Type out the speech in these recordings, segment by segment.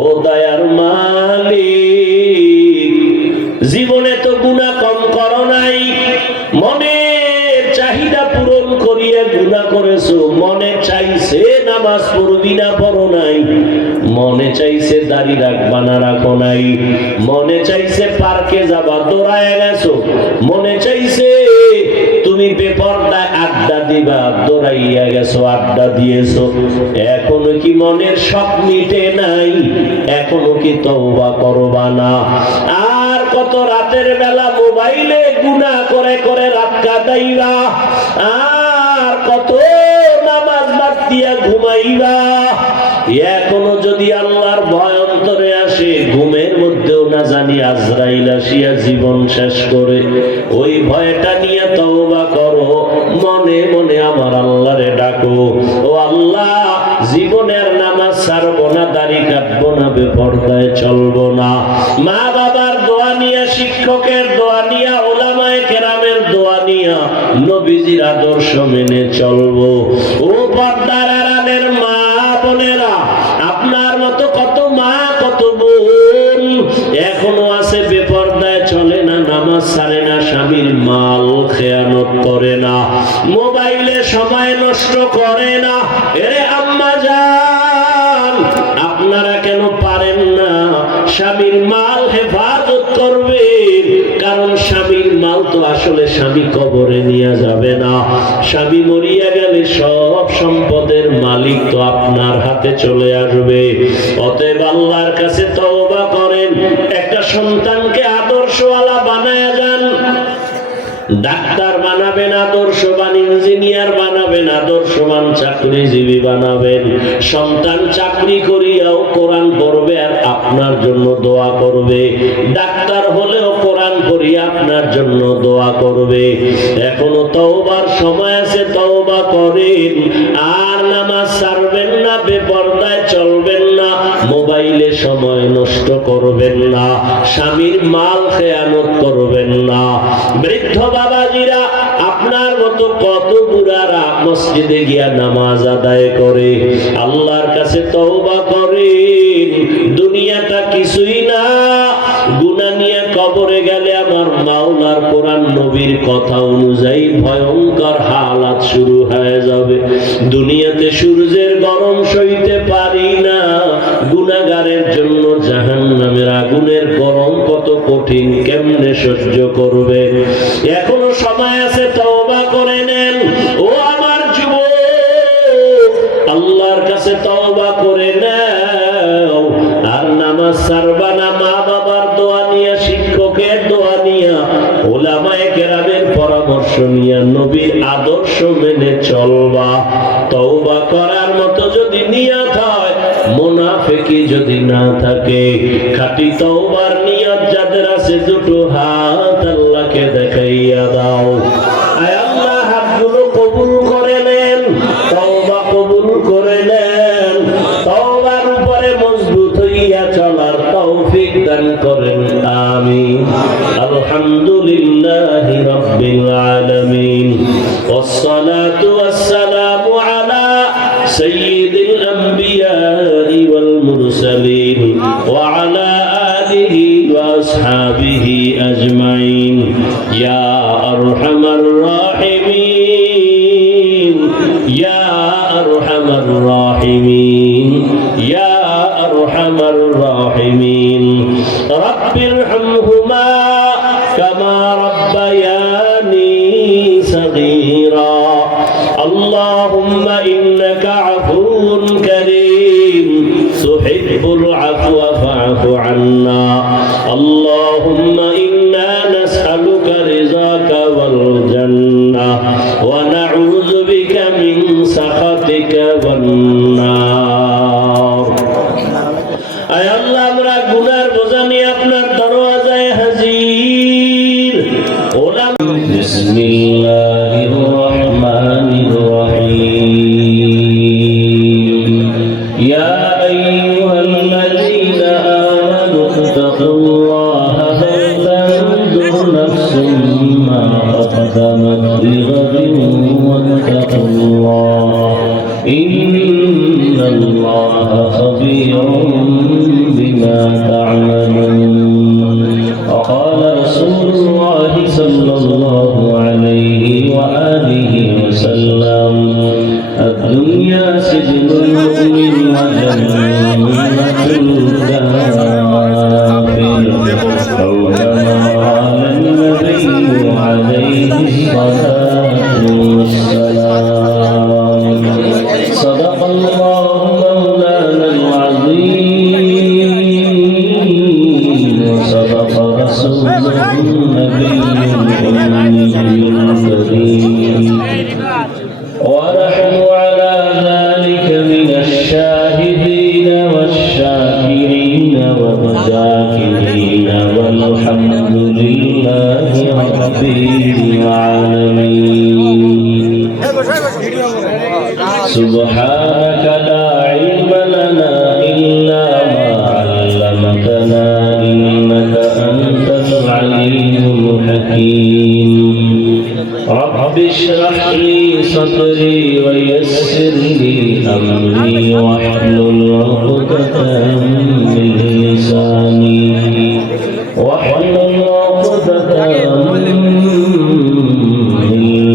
ও দয়ার মালিক, জীবনে তো গুনাহ কম করো নাই, মনের চাহিদা পূরণ করিয়া গুনাহ করেছো। মনে চাইছে নামাজ পড়বি না, পড়ো নাই। মনে চাইছে দাড়ি রাখবা না, রাখো নাই। মনে চাইছে পার্কে যাবা, দৌড়ায় গেছো। মনে চাইছে তুমি বেপরদায় আড্ডা দিবা, দৌড়াইয়া গেছো, আড্ডা দিয়েছো। এখনো কি মনের শখ মিটে নাই? এখনো কি তওবা করবা না? আর কত রাতের বেলা মোবাইলে গুনাহ করে করে রাত কাটাইবা, আর কত নামাজ বাদ দিয়া ঘুমাইবা। এখনো যদি আল্লাহর ভয় অন্তরে আসে, ঘুমের মধ্যেও না জানি আজরাইল আসিয়া জীবন শেষ করে, ওই ভয়টা নিয়ে তওবা করো। মনে মনে আমার আল্লাহরে ডাকো, ও আল্লাহ, জীবনের নামাজ ছাড়বো না, দাড়ি কাটবো না, বেপরদায় চলবো না। মা বাবার দোয়া নিয়া, শিক্ষকের দোয়া নিয়া, উলামায়ে কেরামের দোয়া নিয়া নবীজির আদর্শ মেনে চলবো। ও পর্দার আড়ালের মা বোনেরা, আপনার মতো কত মা, কত বোন এখনো আছে বেপরদায় চলে না, নামাজ ছাড়ে না, স্বামীর মাল খেয়ানত করে না, মোবাইলে সময় নষ্ট করে না। এরে আম্মা জান, আপনারা কেন পারেন না স্বামীর মাল হেফাজত করবেন? কারণ স্বামীর মাল তো আসলে স্বামী কবরে নিয়ে যাবে না। স্বামী মরিয়া গেলে সব সম্পদের মালিক তো আপনার হাতে চলে আসবে। অতএব আল্লাহর কাছে তওবা করেন, একটা সন্তানকে আদর্শওয়ালা বানায়া যান। ডাক্তার বানাবেন, আদর্শবান ইঞ্জিনিয়ার বানাবেন, আদর্শবান চাকরিজীবী বানাবেন। সন্তান চাকরি করিয়াও কোরআন পড়বে আর আপনার জন্য দোয়া করবে। ডাক্তার হলেও কোরআন পড়িয়া আপনার জন্য দোয়া করবে। এখনো তওবার সময় আছে, তওবা করেন। আর নামাজ ছাড়বেন না, বেপরদায় চলবেন না, মোবাইলে সময় নষ্ট করবেন না, স্বামীর মাল খেয়ানত করবেন না। বৃদ্ধ বাবাজিরা, আপনার মতো কত বুড়ারা মসজিদে গিয়া নামাজ আদায় করে। আল্লাহর কাছে তওবা করেন, দুনিয়াটা কিছুই না। গুনাহ নিয়ে কবরে গেলে আমার মাওলার কোরআন নবীর কথা অনুযায়ী ভয়ঙ্কর হালাত শুরু হয়ে যাবে। দুনিয়াতে সূর্যের গরম সইতে পারি না, গুনাহগারের জন্য জাহান্নামের আগুনের গরম কত কঠিন, কেমনে সহ্য করবে? এখনো সময় আছে, তওবা করে নেন। ও আমার যুবক, আল্লাহর কাছে তওবা করে নাও। আর নামাজ ছাড়বা না, মা বাবার দোয়া নিয়া, শিক্ষকের দোয়া নিয়া, উলামায়ে কেরামের পরামর্শ নিয়া, নবীর আদর্শ মেনে চলবা। তওবা করার মতো যদি নিয়ত হয়, মুনাফিকি যদি না থাকে, খাঁটি তওবার নিয়ত যাদের আছে, দুটো হাত আল্লাহকে দেখাইয়া দাও। আয় আল্লাহ, হাতগুলো কবুল করে নেন, তওবা কবুল করে নেন। তওবার উপরে মজবুত হইয়া চলার তৌফিক দান করেন, আমিন। আলহামদুলিল্লাহি রাব্বিল আলামিন, ওয়াসসালাতু ওয়াসসালামু আলা সাইয়্যিদিল আমবিয়াই ওয়াল মুরসালিন ওয়া আলা আলিহি ওয়া আসহাবিহি আজমাইন। ইয়া আরহামার রাহিমিন, ইয়া আরহামার রাহিমিন, ইয়া আরহামার রাহিমিন। রাব্বিরহামহুমা কামা রাব্বায়ানি সাগীরা। আল্লাহুম্মা ইন্নাকা আফুউন কারীম, তুহিব্বুল আফওয়া ফা'ফু আন্না। আল্লাহুম্মা ইন্না নাসআলুকা রিযাকা ওয়াল জান্নাহ ওয়া নাউযু বিকা মিন সাখাতিকা ওয়ান নার। আয় আল্লাহ, আমরা গুনার বোঝা নিয়ে আপনার দরওয়াজায় হাজির। বিসমিল্লাহির রহমানির রহিম। ইয়া আইয়ুহাল্লাযীনা আমানু তাকুল্লাহা ফালতানজুর নাফসুম মা قدمت لغد واتقوا الله إن الله خبير سبحانك لا علم لنا إلا ما علمتنا إنك أنت العليم الحكيم رب اشرح لي صدري ويسر لي أمري واحلل عقدة من لساني واحلل عقدة من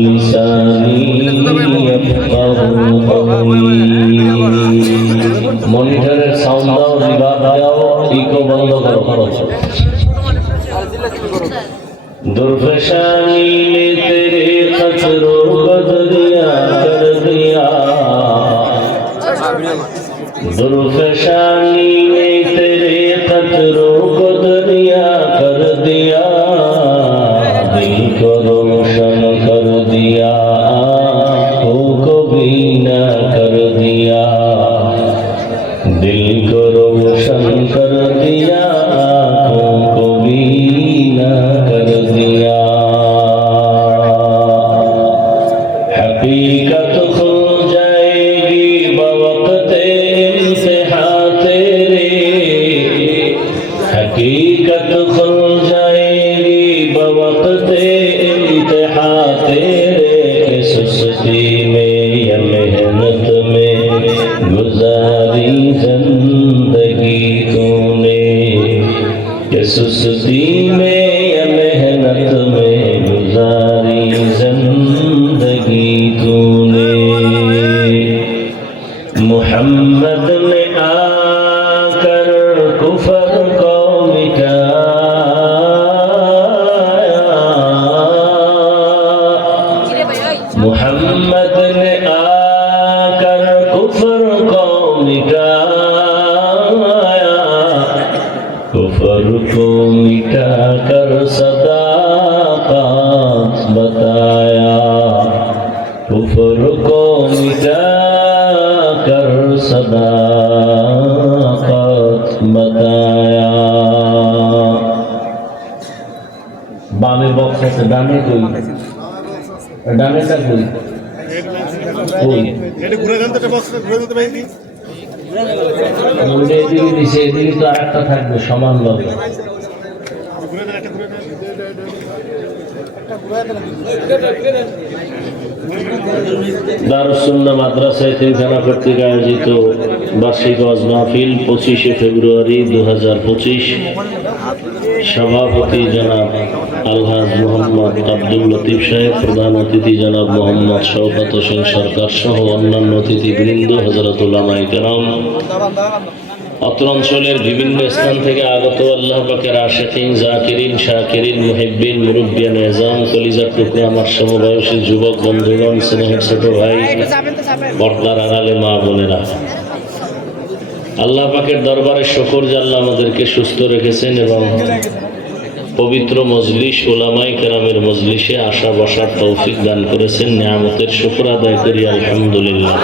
لساني মনিটরের সাউন্ড দাও, রিভার্ব দাও, ইকো বন্ধ করো। दुर्फशानी ने तेरे खतरों को दरिया कर दिया, दुर्फशानी ने तेरे खतरों को दरिया कर दिया, दिल को रोशन कर दिया, आँखों को बीना कर दिया, दिल को रोशन कर दिया, आँखों को बीना कर दिया। हकीकत खुल जाएगी बवक़्ते इम्तिहां तेरे, हकीकत खुल जाएगी बवक़्ते इम्तिहां तेरे, सुस्ती में या मेहनत में गुजारी जिंदगी तूने, सुस्ती में या मेहनत में गुजारी जिंदगी तूने। मोहम्मद ने आकर कुफर को मिटाया, मोहम्मद ने आकर कुफर को मिटाया, कुफर को मिटा कर सदाकत बताया, कुफर को मिटा कर सदाकत बताया। बामे बॉक्स से डाने कोई डाने का कोई এটা ঘুরে দেন তো, একটা বক্স ঘুরে দিতে পারি। এদিকে দিছে, এদিকে তো আরেকটা থাকবে সমান ভাবে। ঘুরে দেন, একটা ঘুরে দেন। দারুস সুন্নাহ মাদ্রাসা এতিমখানা কর্তৃক আয়োজিত বার্ষিক ওয়াজ মাহফিল 25শে ফেব্রুয়ারি 2025, সভাপতি জনাব আলহাজ মোহাম্মদ আব্দুল লতিফ সাহেব, প্রধান অতিথি জনাব মোহাম্মদ শওকত হোসেন সরকার সহ অন্যান্য অতিথিবৃন্দ, হযরত উলামায়ে কেরাম, অত্র অঞ্চলের বিভিন্ন স্থান থেকে আগত আল্লাহ পাকের আশিকিন, জাকিরিন, শাকিরিন, মুহিব্বিন, মুরব্বিয়ান এজাম, কলিজার টুকরা আমার সমবয়সী যুবক বন্ধুগণ, স্নেহের ছোট ভাই, পর্দার আড়ালে মা বোনেরা, আল্লাহ পাকের দরবারে শুকর যে আল্লাহ আমাদেরকে সুস্থ রেখেছেন এবং পবিত্র মজলিস উলামায়ে কেরামের মজলিসে আসা বসার তৌফিক দান করেছেন। নিয়ামতের শুকর আদায় করি আলহামদুলিল্লাহ।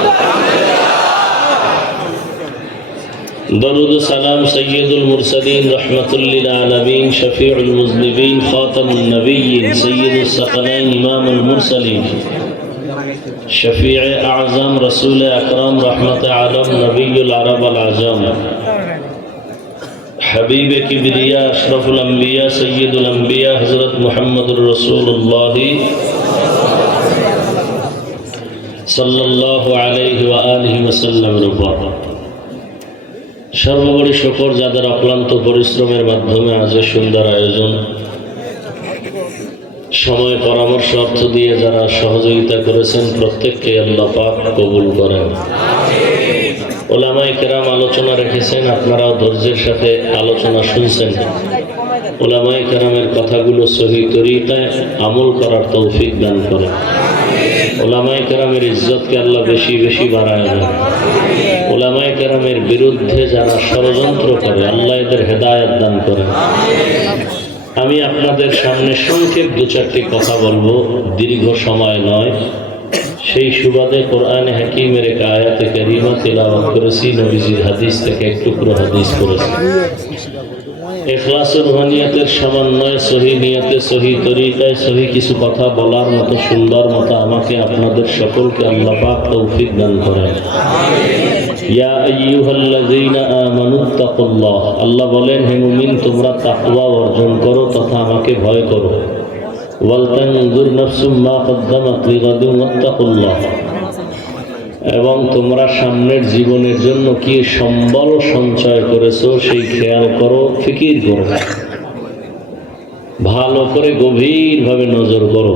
দরুদ ও সালাম সৈয়দুল মুরসালিন রহমাতুল লিল আলামিন শফিউল মুজনিবিন খাতামুন নবিয়্যিন সৈয়দুস সাকালাইন ইমামুল মুরসালিন শফিয়ে আযম রাসূল আকরাম রহমতে আলম নবিয়ুল আরব আল আজম হাবিব কিবরিয়া আশরাফুল আম্বিয়া সৈয়দুল আম্বিয়া হযরত মুহাম্মদুর রাসূলুল্লাহ সাল্লাল্লাহু আলাইহি ওয়া আলিহি ওয়াসাল্লামের উপর সর্বোপরি শুকর যাদের অক্লান্ত পরিশ্রমের মাধ্যমে আজ সুন্দর আয়োজন, সময় পরামর্শ অর্থ দিয়ে যারা সহযোগিতা করেছেন প্রত্যেককে আল্লাহ পাক কবুল করেন। ওলামায়ে কেরাম আলোচনা রেখেছেন, আপনারাও ধৈর্যের সাথে আলোচনা শুনছেন। ওলামায়ে কেরামের কথাগুলো সহি তরিকায় আমল করার তৌফিক দান করেন। ওলামায়ে কেরামের ইজ্জতকে আল্লাহ বেশি বেশি বাড়ায় দেন। ওলামায়ে কেরামের বিরুদ্ধে যারা ষড়যন্ত্র করে আল্লাহ এদের হেদায়েত দান করেন। আমি আপনাদের সামনে সংক্ষেপ দু চারটি কথা বলবো, দীর্ঘ সময় নয়। সেই সুবাদে কোরআনে হাকিমের এক আয়াতে কারিমা তিলাওয়াত করেছি, নবীজির হাদিস থেকে এক টুকরো হাদিস করেছি। ইখলাসুর রুহানিয়াতের সমন্বয়ে সহি নিয়তে সহি তরিকায় সহি কিছু কথা বলার মতো সুন্দর মতো আমাকে আপনাদের সকলকে আল্লাহ পাক তৌফিক দান করেন। ইয়া আইয়ুহাল্লাযীনা আমানুত্তাকুল্লাহ, আল্লাহ বলেন হে মুমিন তোমরা তাকওয়া অর্জন করো তথা আমাকে ভয় করো। ওয়ালতানজুর নাফসুম মা কদ্দামাত লিগাদিন ওয়াত্তাকুল্লাহ, এবং তোমরা সামনের জীবনের জন্য কি সম্বল সঞ্চয় করেছো সেই খেয়াল করো, ফিকির করো, ভালো করে গভীরভাবে নজর করো।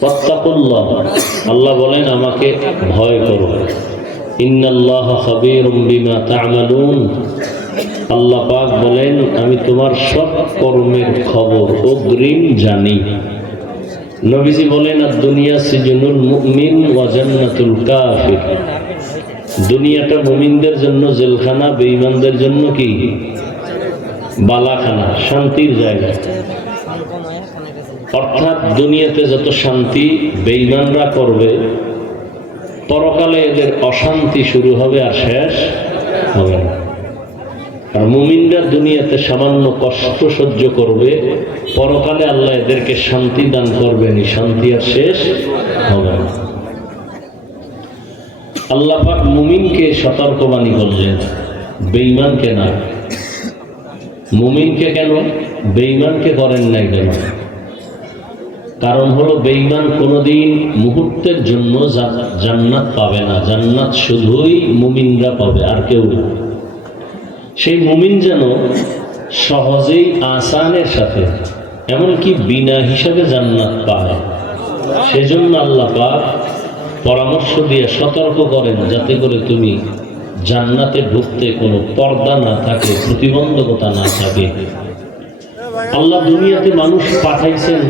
ওয়াত্তাকুল্লাহ, আল্লাহ বলেন আমাকে ভয় করো। ইন্নাল্লাহা খাবীরুম বিমা তা'মালুন, আল্লাহ পাক বলেন আমি তোমার সব কর্মের খবর অগ্রিম জানি। নবীজি বলেন আর দুনিয়া সিজনুল মুমিন ওয়া জান্নাতুল কাফির, দুনিয়াটা মুমিনদের জন্য জেলখানা, বেঈমানদের জন্য কি বালাখানা, শান্তির জায়গা। অর্থাৎ দুনিয়াতে যত শান্তি বেঈমানরা করবে, পরকালে এদের অশান্তি শুরু হবে আর শেষ হবে না। আর মুমিনরা দুনিয়াতে সামান্য কষ্ট সহ্য করবে, পরকালে আল্লাহ এদেরকে শান্তি দান করবেন, শান্তি আর শেষ হবে না। আল্লাহ পাক মুমিনকে সতর্কবাণী করলেন, বেঈমানকে না। মুমিনকে কেন, বেঈমানকে করেন নাই কেন? কারণ হলো বেঈমান কোনোদিন মুহূর্তের জন্য জান্নাত পাবে না, জান্নাত শুধুই মুমিনরা পাবে, আর কেউ না। সেই মুমিন যেন সহজেই আসানের সাথে এমনকি বিনা হিসাবে জান্নাত পায়, সেজন্য আল্লাহ পাক পরামর্শ দিয়ে সতর্ক করেন যাতে করে তুমি জান্নাতে ঢুকতে কোনো পর্দা না থাকে, প্রতিবন্ধকতা না থাকে। আল্লাহ দুনিয়াতে মানুষ পাঠাইছেন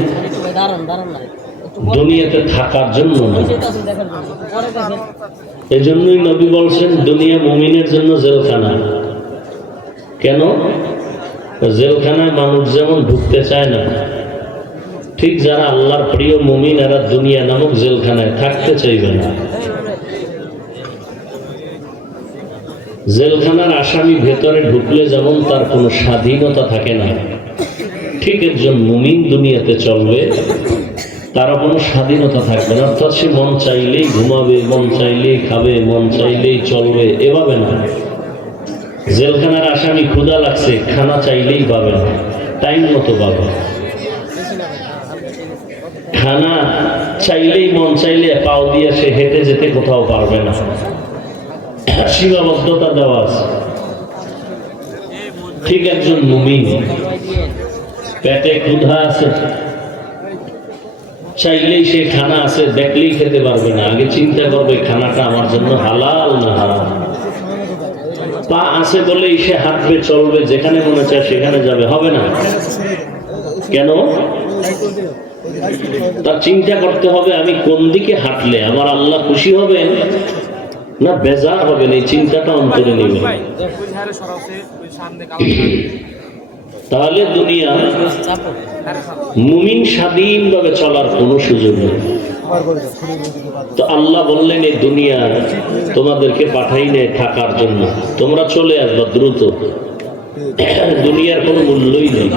দুনিয়াতে থাকার জন্য না। এজন্যই নবী বলছেন দুনিয়া মুমিনের জন্য জেলখানা। কেন? জেলখানায় মানুষ যেমন ঢুকতে চায় না, ঠিক যারা আল্লাহর প্রিয় মুমিন এরা দুনিয়া নামক জেলখানায় থাকতে চাইবে না। জেলখানার আসামি ভেতরে ঢুকলে যেমন তার কোনো স্বাধীনতা থাকে না, ঠিক একজন মুমিন দুনিয়াতে চলবে, তার কোনো স্বাধীনতা থাকবে না। অর্থাৎ সে মন চাইলেই ঘুমাবে, মন চাইলেই খাবে, মন চাইলেই চলবে, এভাবে না। জেলখানার আসামি ক্ষুধা লাগছে, খানা চাইলেই পাবে না, টাইম মতো পাবে। খানা চাইলেই মন চাইলে পাও দিয়ে সে হেঁটে যেতে কোথাও পারবে না, সীমাবদ্ধতা দেওয়া আছে। ঠিক একজন মুমিন পেটে ক্ষুধা আছে, চাইলেই সে খানা আছে, দেখলেই খেতে পারবে না, আগে চিন্তা করবে খানাটা আমার জন্য হালাল না হারাম। পা আছে বলেই সে হাঁটবে, চলবে, যেখানে মনে চায় সেখানে যাবে, হবে না। কেন? তার চিন্তা করতে হবে আমি কোন দিকে হাঁটলে আমার আল্লাহ খুশি হবেন না বেজার হবেন, এই চিন্তাটা অন্তরে নেবে। তাহলে দুনিয়া মুমিন স্বাধীনভাবে চলার কোনো সুযোগ নেই। তো আল্লাহ বললেন এই দুনিয়া তোমাদেরকে পাঠাই নেই থাকার জন্য, তোমরা চলে আসবা দ্রুত, দুনিয়ার কোনো মূল্যই নেই।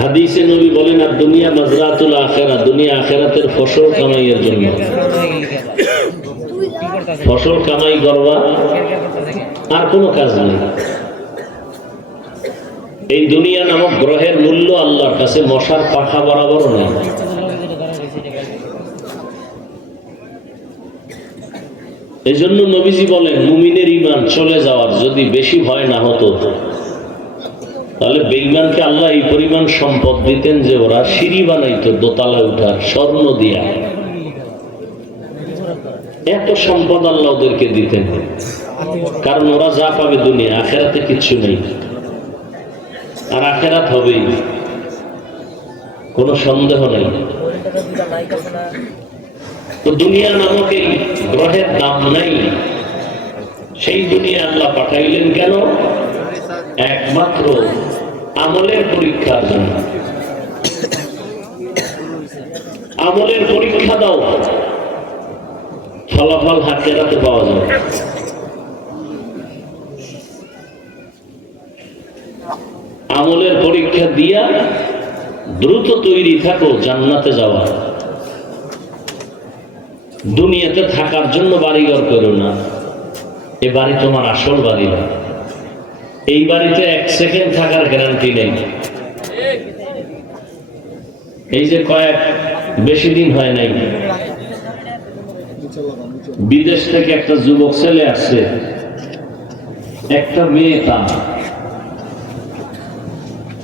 হাদিসে নবী বলেন আর দুনিয়া মাজরাতুল আখিরা, দুনিয়া আখিরাতের ফসল কামাইয়ের জন্য। ফসল কামাই করবা, আর কোনো কাজ নেই। এই দুনিয়া নামক গ্রহের মূল্য আল্লাহর কাছে মশার পাখা বরাবর নেই। এই জন্য নবীজি বলেন মুমিনের ঈমান চলে যাওয়ার যদি বেশি ভয় না হতো, তাহলে বেঈমানকে আল্লাহ এই পরিমাণ সম্পদ দিতেন যে ওরা সিঁড়ি বানাইতো দোতলা উঠার, স্বর্ণ দিয়া। এত সম্পদ আল্লাহ ওদেরকে দিতেন, কারণ ওরা যা পাবে দুনিয়া, আখেরাতে কিচ্ছু নেই। আর আখেরাত হবেই, কোনো সন্দেহ নেই। তো দুনিয়া নামক এই গ্রহের দাম নাই। সেই দুনিয়া আল্লাহ পাঠাইলেন কেন? একমাত্র আমলের পরীক্ষার জন্য। আমলের পরীক্ষা দাও, ফলাফল আখিরাতে পাওয়া যাবে। আমলের পরীক্ষা দিয়া দ্রুত তৈরি থাকো জান্নাতে যাওয়া। দুনিয়াতে থাকার জন্য বাড়িঘর করো না, এ বাড়ি তোমার আসল বাড়ি না। এই বাড়িতে 1 সেকেন্ড থাকার গ্যারান্টি নেই। এই যে বেশি দিন হয় নাই, বিদেশ থেকে একটা যুবক ছেলে আসছে, একটা মেয়ে, তার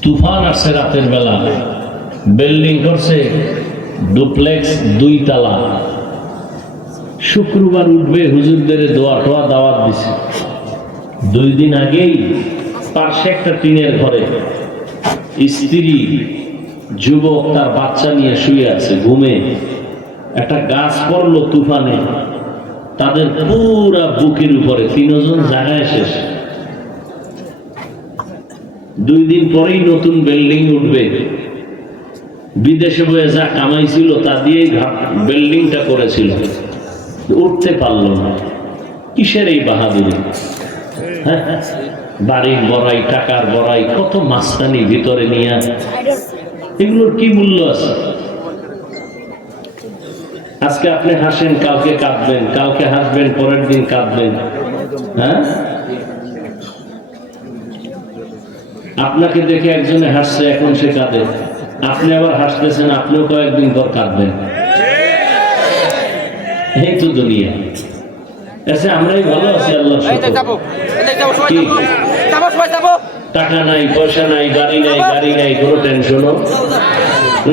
তুফান আসছে রাতের বেলা, বিল্ডিং করছে ডুপ্লেক্স 2 তলা। শুক্রবার উঠবে, হুজুরদের দোয়া টোয়া দাওয়াত দিছে। 2 দিন আগেই পাশে একটা টিনের ঘরে স্ত্রী, যুবক তার বাচ্চা নিয়ে শুয়ে আছে ঘুমে। একটা গাছ পড়লো তুফানে, তাদের পুরা বুকের উপরে 3 জন জায়গায় শেষ। 2 দিন পরেই নতুন বিল্ডিং উঠবে। বিদেশে বয়ে যা কামাইছিল তা দিয়ে বিল্ডিংটা করেছিল, উঠতে পারলো না। কিসের এই বাহাদুরি? হ্যাঁ, বাড়ির বড়াই, টাকার বড়াই, কত মাস্তানি ভিতরে নিয়ে, এগুলোর কি মূল্য আছে? আজকে আপনি হাসেন, কালকে কাঁদবেন, কালকে হাসবেন, পরের দিন কাঁদবেন। হ্যাঁ, আপনাকে দেখে একজনে হাসছে, এখন সে কাঁদে। আপনি আবার হাসতেছেন, আপনিও কয়েকদিন পর কাঁদবেন। এই তো দুনিয়া। আচ্ছা, আমরাই ভালো আছি, আল্লাহ টাকা নাই, পয়সা নাই, গাড়ি নাই, কোনো টেনশনও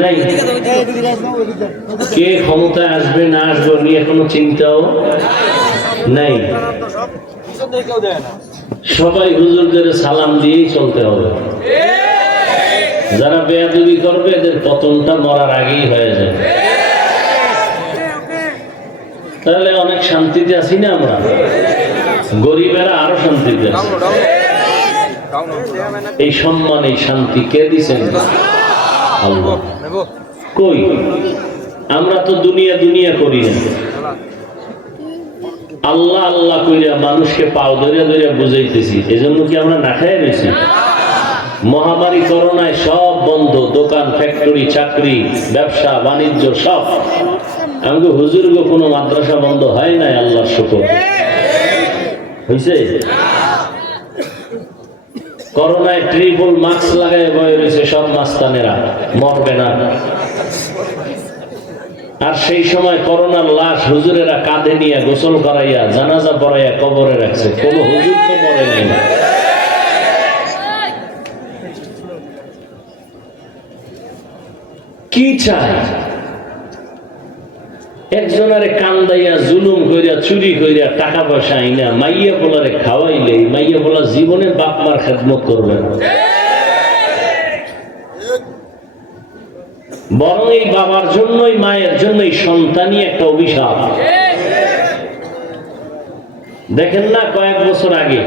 নাই। কে ক্ষমতায় আসবে না আসবে নিয়ে কোনো চিন্তাও নাই। সবাই হুজুরদের সালাম দিয়েই চলতে হবে। যারা বেয়াদবি করবে এদের পতনটা মরার আগেই হয়ে যায়। তাহলে অনেক শান্তিতে আছি না আমরা? গরিবেরা আরো শান্তিতে আছে। এই সম্মান, এই শান্তি কে দিছেন? আল্লাহ। কই, আমরা তো দুনিয়া দুনিয়া করি না। আল্লাহ আল্লাহ কইরা মানুষকে পাও ধরে ধরে বুঝাইতেছি, এজন্য কি আমরা না খাই রয়েছি? মহামারী করোনায় সব বন্ধ, দোকান, ফ্যাক্টরি, চাকরি, ব্যবসা বাণিজ্য সব। আমাকে হুজুর গো কোনো মাদ্রাসা বন্ধ হয় নাই, আল্লাহর শুকর। হইছে? করোনায় ট্রিপল মাস্ক লাগায় বয়ে রয়েছে সব মাস্তানেরা, মরবে না। আর সেই সময় করোনার লাশ হুজুরেরা কাঁধে নিয়ে গোসল করাইয়া জানাজা পড়াইয়া কবরে রাখছে, কোনো হুজুর তো মরে নাই। কি চাই? একজনারে কান্দাইয়া জুলুম কইরা চুরি কইরা টাকা পয়সা আইনা মাইয়া পোলারে খাওয়াইলে মাইয়া পোলা জীবনে বাপ মার খেদমত করবে না, বরং এই বাবার জন্যই মায়ের জন্যই সন্তানই একটা অভিশাপ। দেখেন না, কয়েক বছর আগে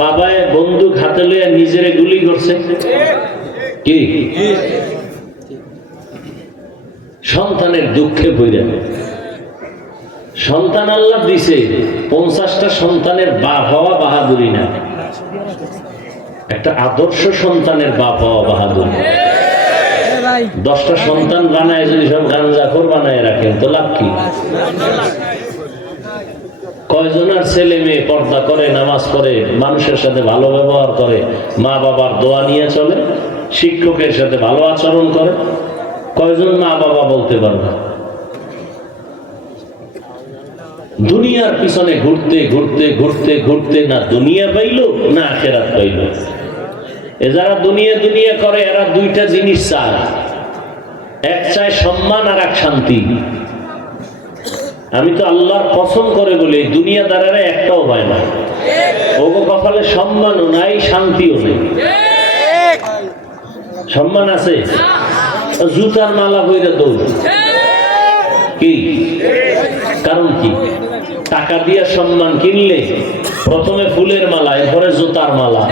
বাবায় বন্দুক হাতে লইয়া নিজেরে গুলি করছে। কি সন্তানের দুঃখে বইরা, সন্তান আল্লাহ দিছে, 50টা সন্তানের বাপ হওয়া বাহাদুরি না, একটা আদর্শ সন্তানের বাপ হওয়া বাহাদুরি। 10টা সন্তান বানায় যদি সব গাঞ্জাখোর বানায় রাখেন তো লাভ কি? কয়জনের ছেলে মেয়ে পর্দা করে, নামাজ পড়ে, মানুষের সাথে ভালো ব্যবহার করে, মা বাবার দোয়া নিয়ে চলে, শিক্ষকের সাথে ভালো আচরণ করে? কয়জন মা বাবা বলতে পারবে? দুনিয়ার পিছনে ঘুরতে ঘুরতে ঘুরতে ঘুরতে না দুনিয়া পাইল না আখিরাত পাইল। এ যারা দুনিয়া দুনিয়া করে এরা 2টা জিনিস চায়, এক চায় সম্মান আর এক শান্তি। আমি তো আল্লাহর কসম করে বলি দুনিয়াদারেরা একটাও পায় না। ওগো কপালে সম্মানও নাই, শান্তিও নেই। সম্মান আছে, জুতার মালা বইরে দৌড় কি কারণ কি? টাকা দিয়ে সম্মান কিনলে প্রথমে ফুলের মালা, এরপরে জুতার মালা।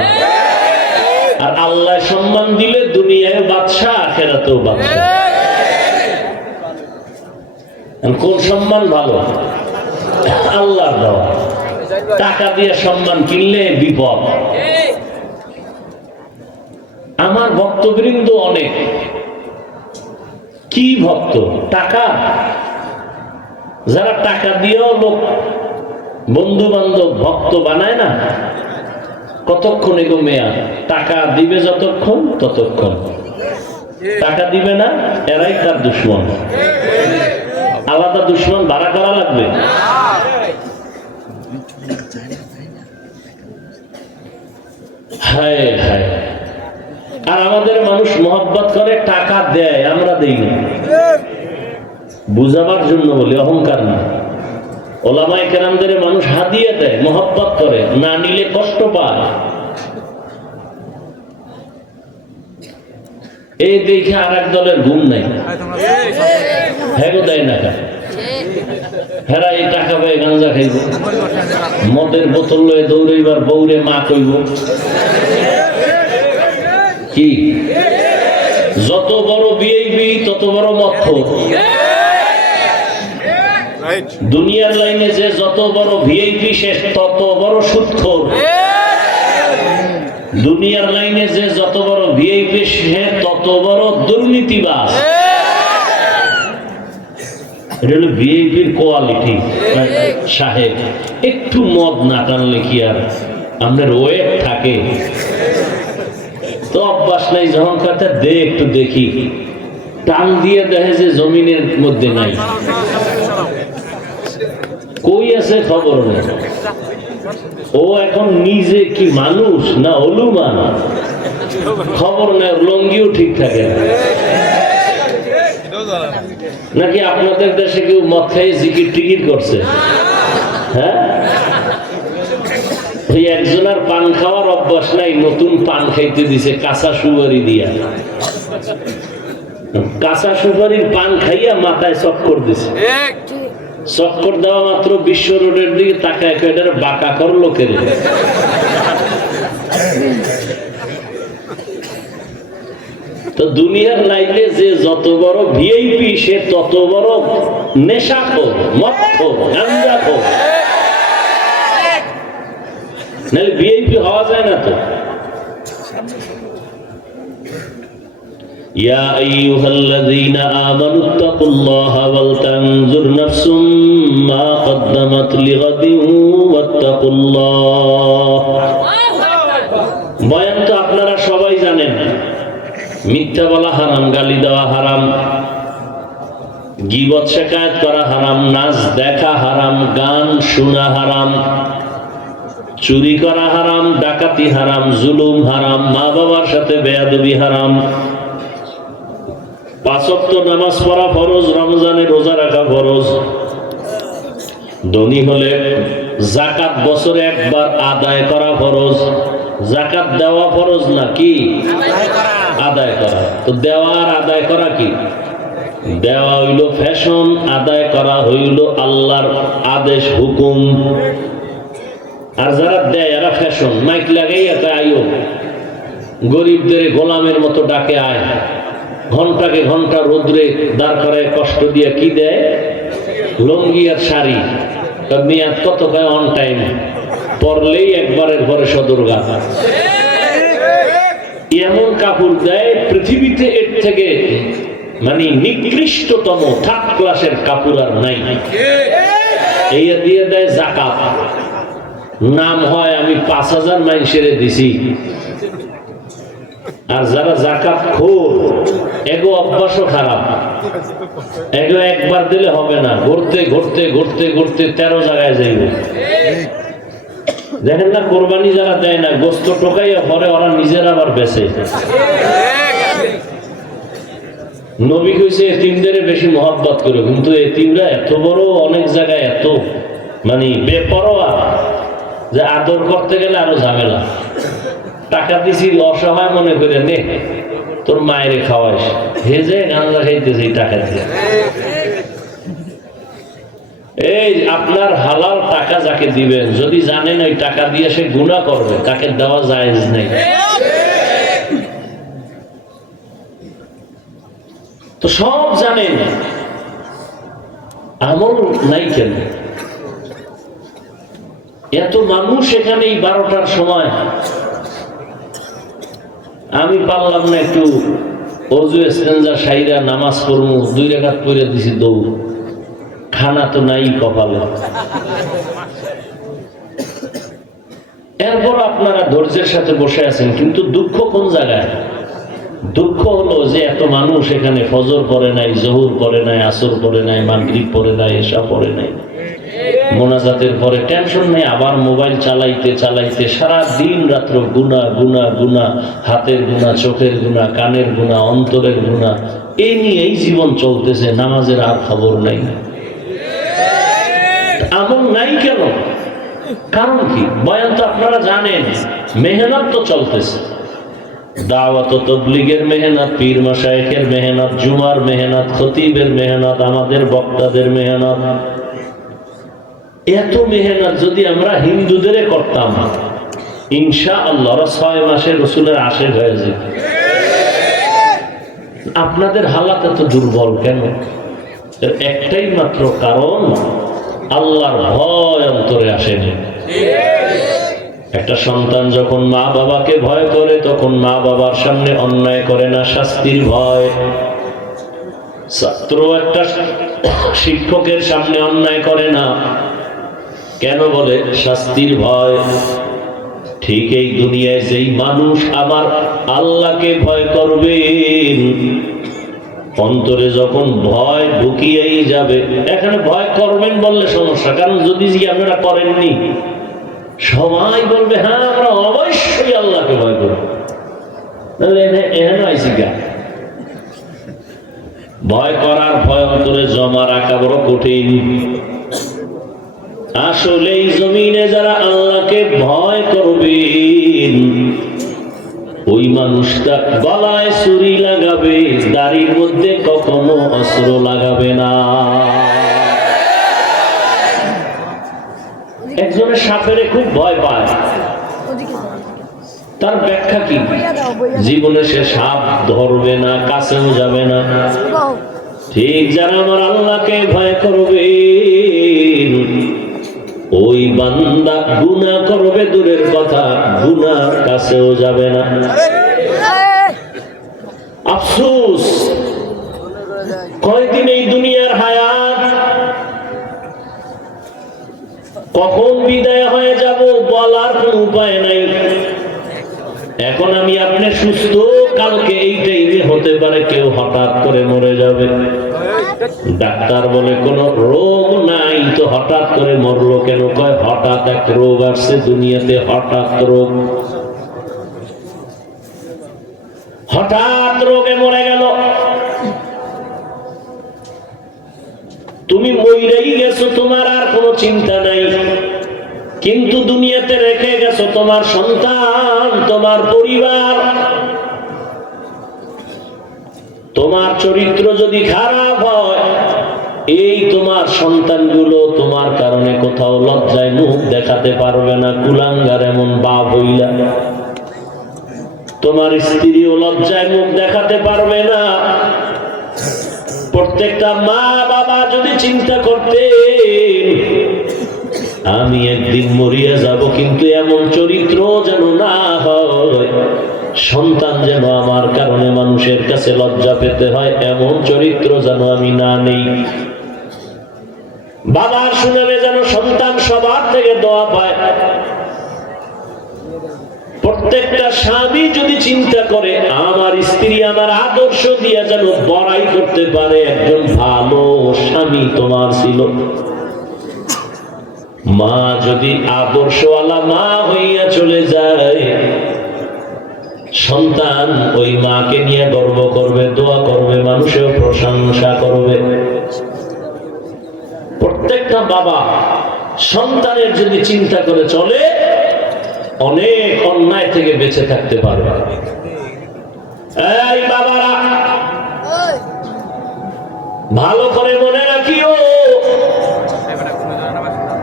আর আল্লাহ সম্মান দিলে দুনিয়ায় বাদশা, আখিরাতেও বাদশা। কোন সম্মান ভালো? আল্লাহর দেওয়া। টাকা দিয়ে সম্মান কিনলে বিপদ। আমার ভক্তবৃন্দ অনেক, কি ভক্ত? টাকা, যারা টাকা দিয়েও লোক বন্ধু বান্ধব ভক্ত বানায় না, কতক্ষণ এগো মেয়া? টাকা দিবে যতক্ষণ ততক্ষণ, টাকা দিবে না এরাই তার দুশ্মন। আলাদা দুশ্মন ভাড়া করা লাগবে। হায় হায়। আর আমাদের মানুষ মহব্বত করে, টাকা দেয়, আমরা দেই না। বুঝাবার জন্য বলি, অহংকার না। ওলামায়ে কেরামদের মানুষ হাদিয়া দেয়, মহব্বত করে, না নিলে কষ্ট পায়। এই দেখে আর এক দলের ঘুম নাই, হ্যাঁ দেয় না। হেরা এই টাকা পায় গাঁজা খাইব, মদের বোতল লয়ে দৌড়াইবার বৌরে মা কইব কি? যত বড় ভিআইপি তত বড় মদখোর। দুনিয়ার লাইনে যে যত বড় ভিআইপি সে তত বড় সুদখোর। দুনিয়ার লাইনে যে যত বড় ভিআইপি সে তত বড় দুর্নীতিবাজ। এটা হলো ভিআইপির কোয়ালিটি। সাহেব একটু মদ না টানলে কি আর আমাদের ওয়েট থাকে? তো অভ্যাস নাই, যখন কথা দে একটু দেখি, টান দিয়ে দেখে যে জমিনের মধ্যে নাই, কই আছে খবর নেই। ও এখন নিজে কি মানুষ না হলুমান, খবর নেই। লঙ্গিও ঠিক থাকে না। নাকি আপনাদের দেশে কেউ মদ খাইয়ে জিকির টিকির করছে? হ্যাঁ, ওই একজনের পান খাওয়ার অভ্যাস নাই, নতুন পান খাইতে দিছে কাঁচা সুপারি দিয়া। কাঁচা সুপারির পান খাইয়া মাথায় চক্কর দিছে। চক্কর দেওয়া মাত্র বিশ্ব রোডের দিকে তাকায়, এটার বাঁকা করলো কেন? তো দুনিয়ার লাইনে যে যত বড় ভিআইপি সে তত বড় নেশাখোর, মদখোর, গাঁজাখোর। নাহলে ভিআইপি হওয়া যায় না তো। ইয়া আইয়ুহাল্লাযীনা আমানুত্তাকুল্লাহা ওয়াল তানজুর নাফসুম মা কদ্দামাত লিগাদিন ওয়াত্তাকুল্লাহ। বয়ান তো আপনারা সবাই জানেন। মিথ্যা বলা হারাম, গালি দেওয়া হারাম, গীবত শিকায়াত করা হারাম, নাচ দেখা হারাম, গান শোনা হারাম, চুরি করা হারাম, ডাকাতি হারাম, জুলুম হারাম, মা বাবার সাথে বেয়াদবি হারাম। 5 ওয়াক্ত নামাজ পড়া ফরজ, রমজানে রোজা রাখা ফরজ। ধনী হলে যাকাত বছরে একবার আদায় করা ফরজ। যাকাত দেওয়া ফরজ না, কি আদায় করা। তো দেওয়া আর আদায় করা কি? দেওয়া হইল ফ্যাশন, আদায় করা হইল আল্লাহর আদেশ হুকুম। আর যারা দেয় এরা ফ্যাশন, মাইক লাগাই এত আইও, গরিবদের গোলামের মতো ডাকে আয়, ঘন্টাকে ঘন্টা রোদ্রে দাঁড় করায় কষ্ট দিয়ে কি দেয়? লঙ্গি আর শাড়ি। মেয়াদ কত পায়? অন টাইম পরলেই একবারের পরে সদরঘাট। এমন কাপড় দেয় পৃথিবীতে এর থেকে মানে নিকৃষ্টতম থার্ড ক্লাসের কাপড় আর নাই। এই দিয়ে দেয় যাকাত। নাম হয় আমি 5000 মানুষের দিছি। আর যারা যাকাত খোর, এগো অভ্যাসও খারাপ। এগো একবার দিলে হবে না, ঘুরতে ঘুরতে ঘুরতে ঘুরতে 13 জায়গায় যাইবে। দেখেন না, কোরবানি যারা দেয় না, গোস্ত টোকাইয়া পরে ওরা নিজেরা আবার বেচে। নবী কইছে এতিমদের বেশি মহব্বত করো, কিন্তু এতিমরা এত বড় অনেক জায়গায় এত মানে বেপরোয়া যে আদর করতে গেলে আরো ঝামেলা। টাকা দিছি অসহায় মনে করে নে তোর মায়েরে খাওয়াইস, ভেজে গাঁজা খাইতেছে এই টাকা দিয়ে। এই আপনার হালাল টাকা যাকে দিবেন যদি জানেন ওই টাকা দিয়ে সে গুনাহ করবে, তাকে দেওয়া জায়েজ নেই। তো সব জানেন, আমল নাই কেন? এত মানুষ এখানে এই 12টার সময় আমি পারলাম না একটু অজু ইস্তেঞ্জা সাইরা নামাজ পড়বো, 2 রাকাত পড়ে দিছি দৌড়, খানা তো নাই কপালে। এরপর আপনারা ধৈর্যের সাথে বসে আছেন, কিন্তু দুঃখ কোন জায়গায়? দুঃখ হলো যে এত মানুষ এখানে ফজর পড়ে নাই, জোহর পড়ে নাই, আসর পড়ে নাই, মাগরিব পড়ে নাই, এশা পড়ে নাই, মোনাজাতের পরে টেনশন নেই, আবার মোবাইল চালাইতে চালাইতে সারা দিন রাত্র গুনাহ গুনাহ গুনাহ, হাতের গুনাহ, চোখের গুনাহ, কানের গুনাহ, অন্তরের গুনাহ, এই নিয়েই জীবন চলতেছে, নামাজের আর খবর নাই। আমল নাই কেন? কারণ কি? বয়ান তো আপনারা জানেন, মেহনত তো চলতেছে, দাওয়াত তাবলীগের মেহনত, পীর মাশায়েখের মেহনত, জুমার মেহনত, খতিবের মেহনত, আমাদের বক্তাদের মেহনত। এত মেহনত যদি আমরা হিন্দুদের করতাম, ইনশাআল্লাহ 6 মাসে রাসূলের আশিক হয়ে যেত। আপনাদের হালাত এত দুর্বল কেন? একটাই মাত্র কারণ, আল্লাহর ভয় অন্তরে আসেনি। একটা সন্তান যখন মা বাবাকে ভয় করে তখন মা বাবার সামনে অন্যায় করে না, শাস্তির ভয়। ছাত্র একটা শিক্ষকের সামনে অন্যায় করে না, কেন বলে? শাস্তির ভয়। ঠিক এই দুনিয়ায় যেই মানুষ আমার আল্লাহকে ভয় করবেন, অন্তরে যখন ভয় ঢুকিয়েই যাবে, এখানে ভয় করবেন বললে সমস্যা, কারণ যদি আপনারা করেননি সবাই বলবে হ্যাঁ আমরা অবশ্যই আল্লাহকে ভয় করব। ভয় করার ভয় অন্তরে জমা রাখা বড় কঠিন। আসলে এই জমিনে যারা আল্লাহকে ভয় করবেন, ওই মানুষটা গলায় ছুরি লাগাবে, দাড়ির মধ্যে কখনো অস্ত্র লাগাবে না। একজনের সাপের খুব ভয় পায়, তার ব্যাখ্যা কি? জীবনে সে সাপ ধরবে না, কাছেও যাবে না। ঠিক যারা আমার আল্লাহকে ভয় করবে, ওই বান্দা গুনাহ করবে দূরের কথা, গুনার কাছেও যাবে না। আফসোস, কয়দিন এই দুনিয়ার হায়াত, কখন বিদায় হয়ে যাব বলার কোন উপায় নাই। এখন আমি আপনি সুস্থ, কালকে এই টাইমে হতে পারে কেউ হঠাৎ করে মরে যাবে। ডাক্তার বলে কোন রোগ নাই, তো হঠাৎ করে মরলো কেন? কয় হঠাৎ এক রোগ আসছে দুনিয়াতে, হঠাৎ রোগ, হঠাৎ রোগে মরে গেল। তুমি মইরেই গেছো, তোমার আর কোনো চিন্তা নাই, কিন্তু দুনিয়াতে রেখে গেছো তোমার সন্তান, তোমার পরিবার। তোমার চরিত্র যদি খারাপ হয়, এই তোমার সন্তানগুলো তোমার কারণে কোথাও লজ্জায় মুখ দেখাতে পারবে না, কুলাঙ্গার এমন বাপ হইলা। তোমার স্ত্রীও লজ্জায় মুখ দেখাতে পারবে না। প্রত্যেকটা মা বাবা যদি চিন্তা করতেন আমি একদিন মরিয়া যাব, কিন্তু এমন চরিত্র যেন না হয়, সন্তান যেন আমার কারণে মানুষের কাছে লজ্জা পেতে হয়, এমন চরিত্র যেন আমি না নেই। বাবার সুনামে যেন সন্তান সবার থেকে দোয়া পায়। প্রত্যেকটা স্বামী যদি চিন্তা করে আমার স্ত্রী আমার আদর্শ দিয়া যেন বড়াই করতে পারে, একজন ভালো স্বামী তোমার ছিল। মা যদি আদর্শওয়ালা মা হইয়া চলে যায়, সন্তান ওই মাকে নিয়ে গর্ব করবে, দোয়া করবে, মানুষেও প্রশংসা করবে। প্রত্যেকটা বাবা সন্তানের যদি চিন্তা করে চলে, অনেক অন্যায় থেকে বেঁচে থাকতে পারবে। এই বাবারা ভালো করে মনে রাখিও,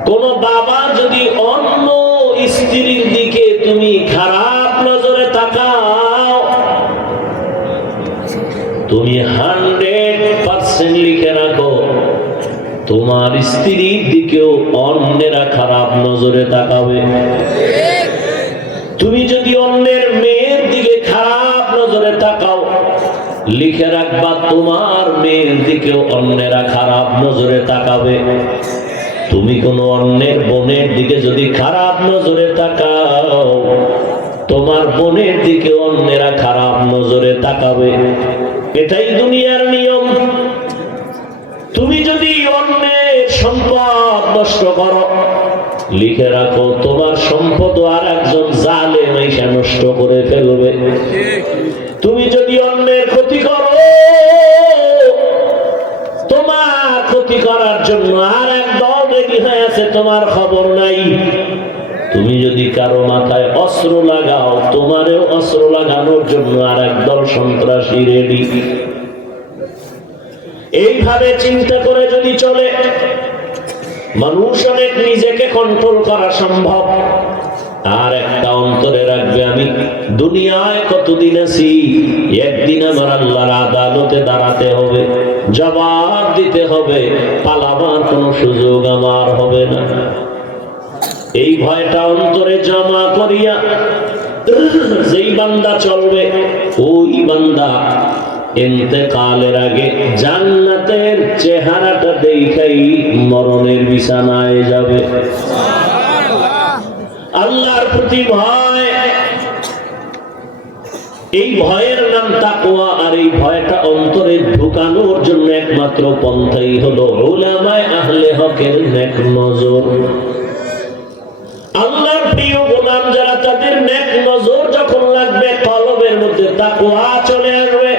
কোন বাবা যদি অন্য স্ত্রীর দিকে তুমি খারাপ নজরে তাকাও, তুমি 100% লিখে রাখো, তোমার স্ত্রীর দিকেও অন্যেরা খারাপ নজরে তাকাবে। তুমি যদি অন্যের মেয়ের দিকে খারাপ নজরে তাকাও, লিখে রাখবা তোমার মেয়ের দিকেও অন্যেরা খারাপ নজরে তাকাবে। তুমি কোনো অন্যের বোনের দিকে যদি খারাপ নজরে তাকাও, তোমার বোনের দিকে অন্যেরা খারাপ নজরে তাকাবে। এটাই দুনিয়ার নিয়ম। তুমি যদি অন্যের সম্পদ নষ্ট করো, লিখে রাখো তোমার সম্পদ আর একজন জালেম এসে নষ্ট করে ফেলবে। তুমি যদি অন্যের ক্ষতি করো, তোমার ক্ষতি করার জন্য আর এক দল রেডি হয়ে আছে, তোমার খবর নাই। তুমি যদি কারো মাথায় অস্ত্র লাগাও, তোমারও অস্ত্র লাগানোর জন্য আর এক দল সন্ত্রাসী রেডি। এইভাবে চিন্তা করে যদি চলে, মানুষ অনেক নিজেকে কন্ট্রোল করা সম্ভব। আর একটা অন্তরে রাখবে, আমি দুনিয়ায় কতদিন আছি, একদিন আমার আল্লাহর আদালতে দাঁড়াতে হবে, জবাব দিতে হবে, পালাবার কোনো সুযোগ আমার হবে না। এই ভয়টা অন্তরে জমা করিয়া যেই বান্দা চলবে, ওই বান্দা ইন্তেকালের আগে জান্নাতের চেহারাটা দেখাই মরণের বিছানায় যাবে। আল্লাহর প্রতি ভয়, এই ভয়ের নাম তাকওয়া। আর এই ভয়টা অন্তরে ঢুকানোর জন্য একমাত্র পন্থাই হলো উলামায়ে আহলে হকের নেক নজর। আল্লাহর প্রিয় গোলাম যারা, তাদের নেক নজর যখন লাগবে, কলবের মধ্যে তাকওয়া চলে আসবে।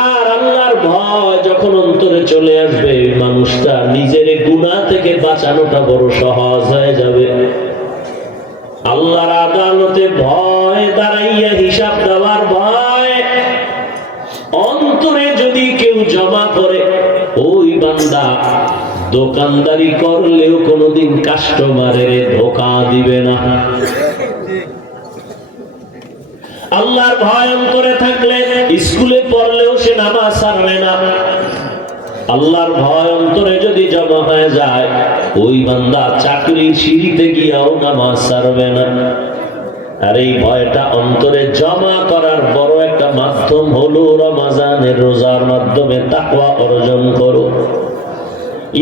আর আল্লাহর ভয় যখন অন্তরে চলে আসবে, মানুষটা নিজের গুনাহ থেকে বাঁচানোটা বড় সহজ হয়ে যাবে। আল্লাহর আদালতে ভয় দাঁড়াইয়া হিসাব দেওয়ার ভয় অন্তরে যদি কেউ জমা করে, ওই বান্দা দোকানদারি করলেও কোনোদিন কাস্টমারের ধোঁকা দিবে না। আল্লাহর ভয় অন্তরে থাকলে স্কুলে পড়লেও সে নামাজ ছাড়বে না। আল্লাহর ভয় অন্তরে যদি জমা হয়ে যায়, ওই বান্দা চাকরির সিঁড়িতে গিয়াও নামাজ ছাড়বে না। আর এই ভয়টা অন্তরে জমা করার বড় একটা মাধ্যম হলো রমজানের রোজার মাধ্যমে তাকওয়া অর্জন করো।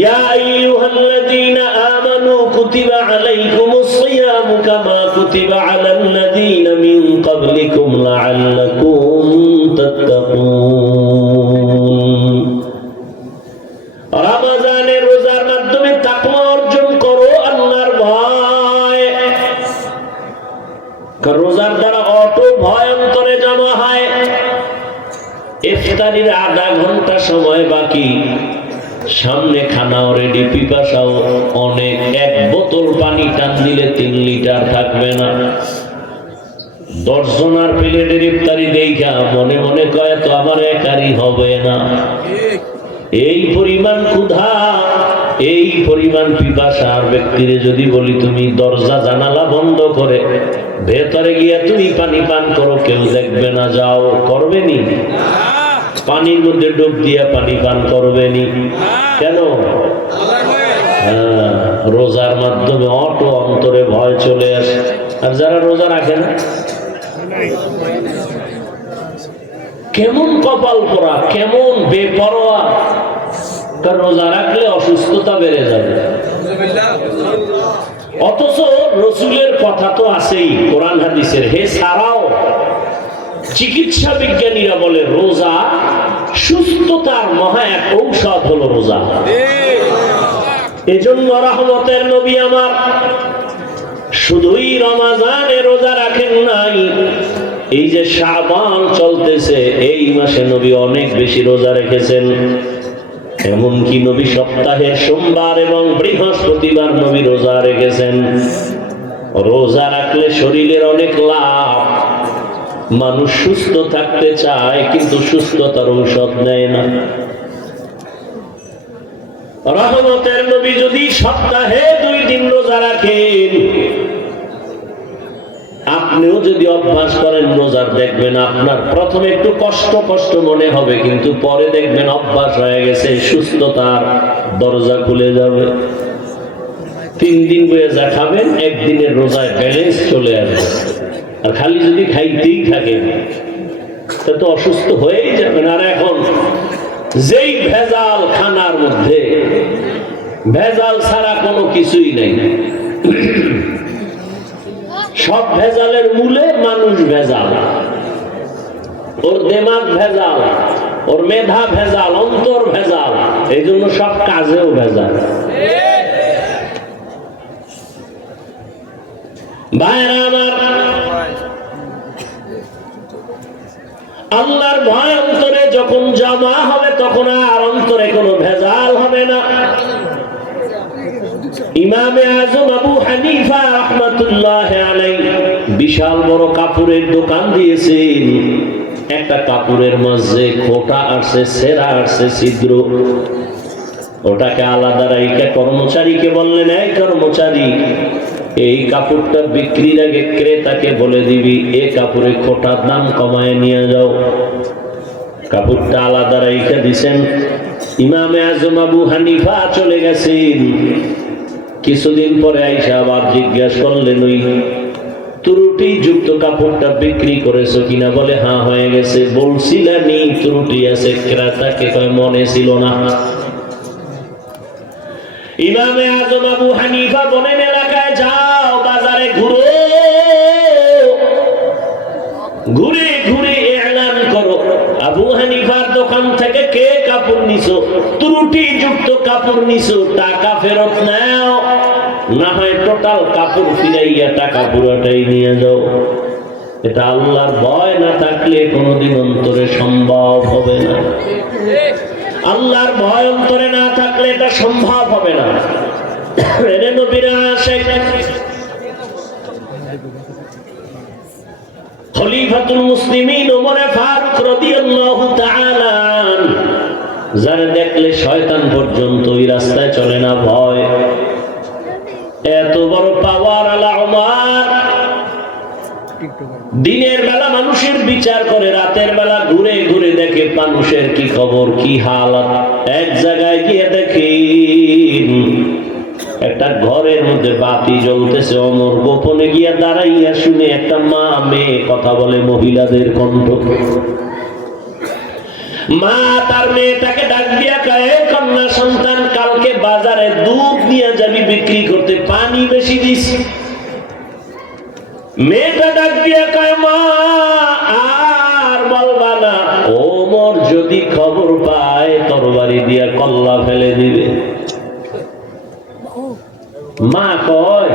ইয়া আইয়ুহাল্লাযীনা আমানু কুতিবা আলাইকুমুস সিয়ামু কামা কুতিবা আলাল্লাযীনা মিন ক্বাবলিকুম লাআল্লাকুম তাত্তাকুন। রমজানের রোজার মাধ্যমে তাকওয়া অর্জন করো, আল্লাহর ভয়। রোজার দ্বারা অটো ভয় অন্তরে জমা হয়। ইফতারির আধা ঘন্টা সময় বাকি, সামনে খানাও রেডি, পিপাসাও অনেক। এক বোতল পানি টান দিলে 3 লিটার থাকবে না। 10 জনের প্লেটের ইফতারি দেখা মনে মনে কয় তো আমার একারই হবে না। এই পরিমাণ ক্ষুধা, এই পরিমাণ পিপাসার ব্যক্তিরে যদি বলি তুমি দরজা জানালা বন্ধ করে ভেতরে গিয়া তুমি পানি পান করো, কেউ দেখবে না, যাও, করবে নি? পানির মধ্যে ডুব দিয়া পানি পান করবে নি? কেন? রোজার মাধ্যমে অটো অন্তরে ভয় চলে আসে। আর যারা রোজা রাখে না, কেমন কপাল পোড়া, কেমন বেপরোয়া। রোজা রাখলে অসুস্থতা বেড়ে যাবে, অথচ রসুলের কথা তো আছেই কোরআন হাদিসের। হে ছাড়াও চিকিৎসা বিজ্ঞানীরা বলে রোজা সুস্থতার মহা এক ঔষধ হলো রোজা। এজন্য রহমতের নবী আমার শুধুই রমজানে রোজা রাখেন নাই, এই যে শাবান চলতেছে, এই মাসে নবী অনেক বেশি রোজা রেখেছেন। এমনকি নবী সপ্তাহের সোমবার এবং বৃহস্পতিবার নবী রোজা রেখেছেন। রোজা রাখলে শরীরের অনেক লাভ। মানুষ সুস্থ থাকতে চায় কিন্তু সুস্থতার ঔষধ নেয় না। রহমতের নবী যদি সপ্তাহে 2 দিন রোজা রাখেন, আপনিও যদি অভ্যাস করেন রোজার, দেখবেন আপনার প্রথমে একটু কষ্ট কষ্ট মনে হবে, কিন্তু পরে দেখবেন অভ্যাস হয়ে গেছে, সুস্থতার দরজা খুলে যাবে। 3 দিন বয়ে যা খাবেন, একদিনের রোজায় ব্যালেন্স চলে আসবে। আর খালি যদি খাইতেই থাকেন তা তো অসুস্থ হয়েই যাবেন। আর এখন যেই ভেজাল খানার মধ্যে, ভেজাল ছাড়া কোনো কিছুই নেই। সব ভেজালের মূলে মানুষ ভেজাল। ওর দিমাগ ভেজাল, ওর মেধা ভেজাল, অন্তর ভেজাল, এই জন্য সব কাজেও ভেজাল। ভাইরা আমার, আল্লাহর ভয় অন্তরে যখন জমা হবে, তখন আর অন্তরে কোনো ভেজাল হবে না। ইমামে আজম আবু হানিফা রাহমাতুল্লাহি আলাইহি বিশাল বড় কাপড়ের দোকান দিয়েছেন। একটা কাপড়ের মাঝে খোঁটা আসছে, ছেঁড়া আসছে, ছিদ্র। ওটাকে আলাদা রাইখে কর্মচারীকে বললেন, এই কর্মচারী, এই কাপড়টা বিক্রির আগে ক্রেতাকে বলে দিবি এই কাপড়ের খোঁটার দাম কমায় নিয়ে যাও। কাপড়টা আলাদা রাইখে দিছেন। ইমামে আজম আবু হানিফা চলে গেছেন। কিছুদিন পরে আইসা আবার জিজ্ঞাসা করলেন, ওই ত্রুটি যুক্ত কাপড়টা বিক্রি করেছো কিনা? বলে হ্যাঁ হয়ে গেছে। বলছিলানি ত্রুটি আছে, ক্রেতাকে কয় মনে ছিল না। ইমামে আজম আবু হানিফা বলেন, এলাকায় যাও, বাজারে ঘুরো, ঘুরে ঘুরে এলান করো, আবু হানিফার দোকান থেকে কে কাপড় নিছো, ত্রুটি যুক্ত কাপড় নিছো, টাকা ফেরত নাও, না হয় টোটাল কাপড় ফিরাইয়া টাকা পুরোটাই নিয়ে যাও। এটা আল্লাহর ভয় না থাকলে কোনোদিন অন্তরে সম্ভব হবে না। আল্লাহর ভয় অন্তরে না থাকলে এটা সম্ভব হবে না। খলিফাতুল মুসলিমিন ওমর ফারুক রাদিয়াল্লাহু তাআলা, যারা দেখলে শয়তান পর্যন্ত ওই রাস্তায় চলে না, ভয়। এত বড় পাওয়ার আলা ওমর, দিনের বেলা মানুষের বিচার করে, রাতের বেলা ঘুরে ঘুরে দেখে মানুষের কি খবর, কি হালত। এক জায়গায় গিয়ে দেখেন একটা ঘরের মধ্যে বাতি জ্বলতেছে। ওমর গোপনে গিয়ে দাঁড়াইয়া শুনে একটা মা মেয়ে কথা বলে, মহিলাদের কণ্ঠ। মা তার মেয়েটাকে ডাক দিয়া কয়, কন্যা সন্তান, কালকে বাজারে দুধ নিয়ে যাবি বিক্রি করতে, পানি বেশি দিস। মেয়েটা ডাক দিয়া কয়, মা আর বলবা না, ওমর যদি খবর পায় তরবারি দিয়া কল্লা ফেলে দিবে। মা কয়,